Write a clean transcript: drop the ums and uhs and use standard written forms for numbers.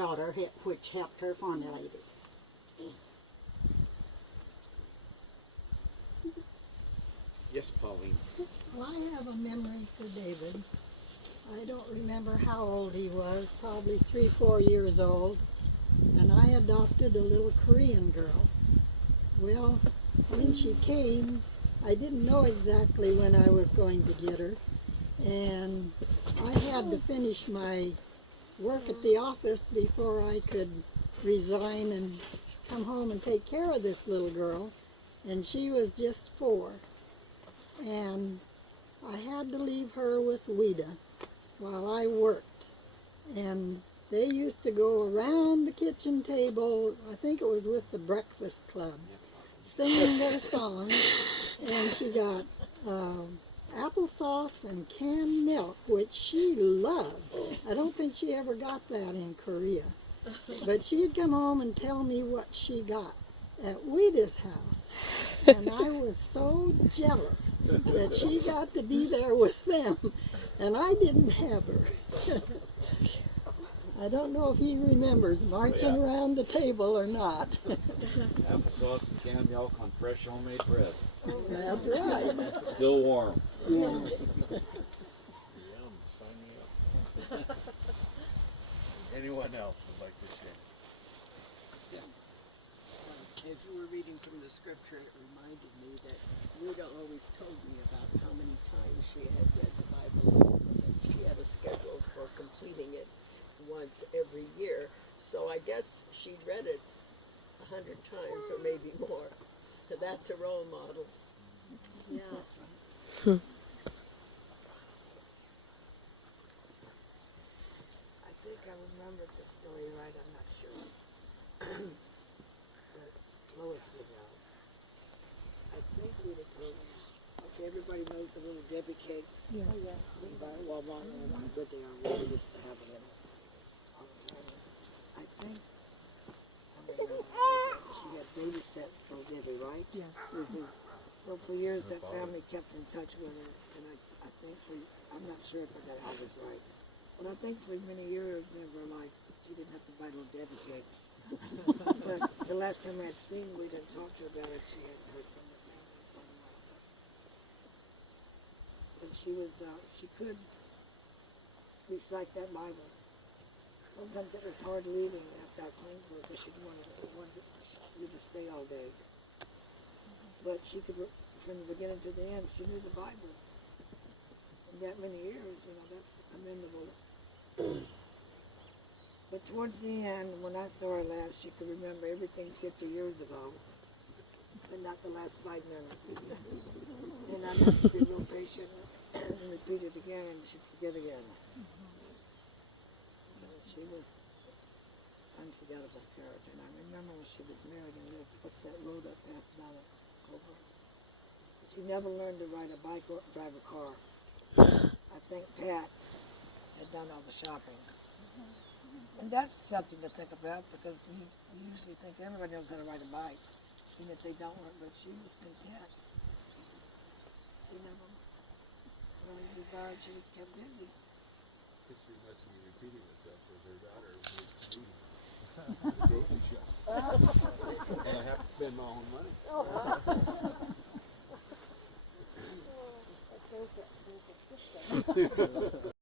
daughter, which helped her formulate it. Yes, Pauline. Well, I have a memory for David. I don't remember how old he was, probably 3, 4 years old, and I adopted a little Korean girl. Well, when she came, I didn't know exactly when I was going to get her, and I had to finish my work at the office before I could resign and come home and take care of this little girl, and she was just 4. And I had to leave her with Ouida while I worked. And they used to go around the kitchen table, I think it was with the Breakfast Club, singing their songs. And she got applesauce and canned milk, which she loved. I don't think she ever got that in Korea. But she'd come home and tell me what she got at Ouida's house. And I was so jealous that she got to be there with them, and I didn't have her. I don't know if he remembers marching around the table or not. Applesauce and canned milk on fresh homemade bread. That's right. Still warm. Yeah. Yum, sign me up. Anyone else would like to share? As you were reading from the scripture, it reminded me that Rita always told me about how many times she had read the Bible. She had a schedule for completing it once every year. So I guess she read it 100 times or maybe more. So that's a role model. Yeah. I think I remembered the story right, I'm not sure. But Lois would know. I think we were told, okay, everybody knows the little Debbie cakes. Yeah. Oh, yeah. We buy at Walmart and how good they are. We used to have them in it. I think she had babysat for Debbie, right? Yes. Mm-hmm. So for years that family kept in touch with her, and I think I'm not sure if I got all this right, but I think for many years they were like, she didn't have to buy little Debbie cakes. But the last time I had seen, we didn't talk to her about it, she hadn't heard from the family for a while. But she could recite that Bible. Sometimes it was hard leaving after I cleaned her because she wanted you to stay all day. But she could, from the beginning to the end, she knew the Bible. In that many years, that's commendable. But towards the end, when I saw her last, she could remember everything 50 years ago, but not the last 5 minutes. And I had to be real patient and repeat it again, and she'd forget again. She was unforgettable character. And I remember when she was married and lived, what's that road up past Mount over? She never learned to ride a bike or drive a car. I think Pat had done all the shopping. And that's something to think about because we usually think everybody knows how to ride a bike, even if they don't work, but she was content. She never really desired, she was kept busy. History must be repeating itself with her daughter the baby shop. And I have to spend my own money. There's a system.